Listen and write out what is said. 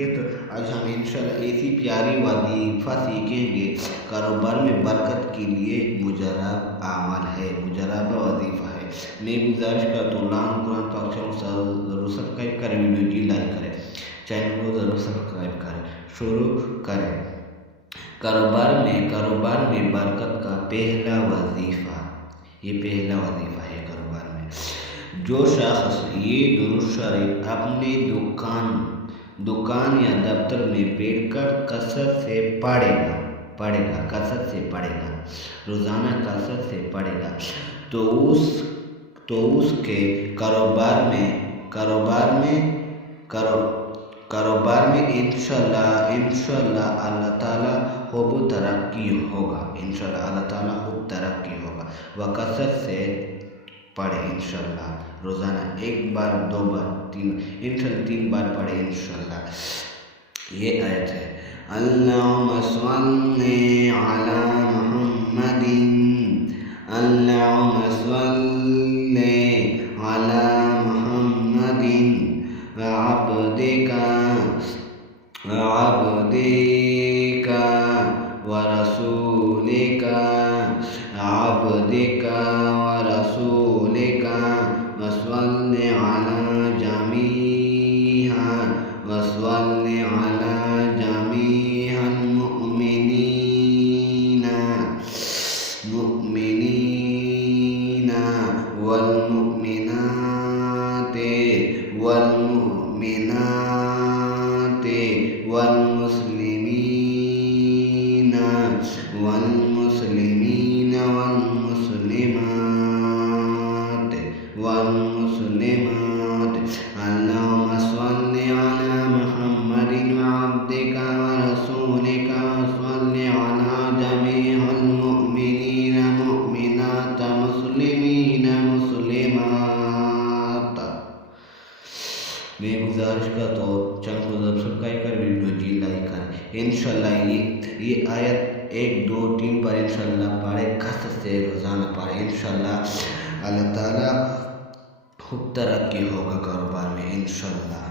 ठीक है। तो आज हम इंशाल्लाह ऐसी प्यारी वजीफ़ा सीखेंगे कारोबार में बरकत के लिए मुजर्रब अमल है, मुजर्रब वजीफ़ा है। मैं गुजारिश करता हूँ कुरान पाक ज़रूर सब्सक्राइब करें, वीडियो की लाइक करें, चैनल को ज़रूर सब्सक्राइब करें। शुरू करें। कारोबार में बरकत का पहला वजीफ़ा, ये पहला वजीफ़ा है कारोबार में। जो शख्स ये दुरूद शरीफ अपने दुकान या दफ्तर में बैठकर कसरत से पढ़ेगा, रोज़ाना कसरत से पढ़ेगा, तो उसके कारोबार में इंशाल्लाह अल्लाह ताला खूब तरक्की होगा, इंशाल्लाह अल्लाह ताला खूब तरक्की होगा। वह कसरत से पढ़े इंशाल्लाह, रोज़ाना 1 बार 2 बार 3 बार पढ़े इंशाल्लाह। ये आयत है, अल्लाहुम्मा सल्ली अला मुहम्मदिन, अल्लाहुम्मा सल्ली अला मुहम्मदिन व अब्दिका व रसूलिका वसल्लि अला जमीअल मुमिनीना वल मुमिनाति वल मुस्लिमीना वल मुस्लिमात। अल्लाहुम्मा सल्लि अला मुहम्मदिन व अब्दिका व रसूलिका वसल्लि अला जमीअल मुमिनीना मुमिनात मुस्लिमीना मुस्लिमात। मैं गुजारिश करता हूँ चैनल को सब्सक्राइब कर, वीडियो की लाइक कर। इंशाल्लाह ये आयत 1 2 3 बार इंशाल्लाह पढ़े, कसरत से रोज़ाना पढ़े, इंशाल्लाह अल्लाह ताला खूब तरक्की होगा कारोबार में इंशाल्लाह।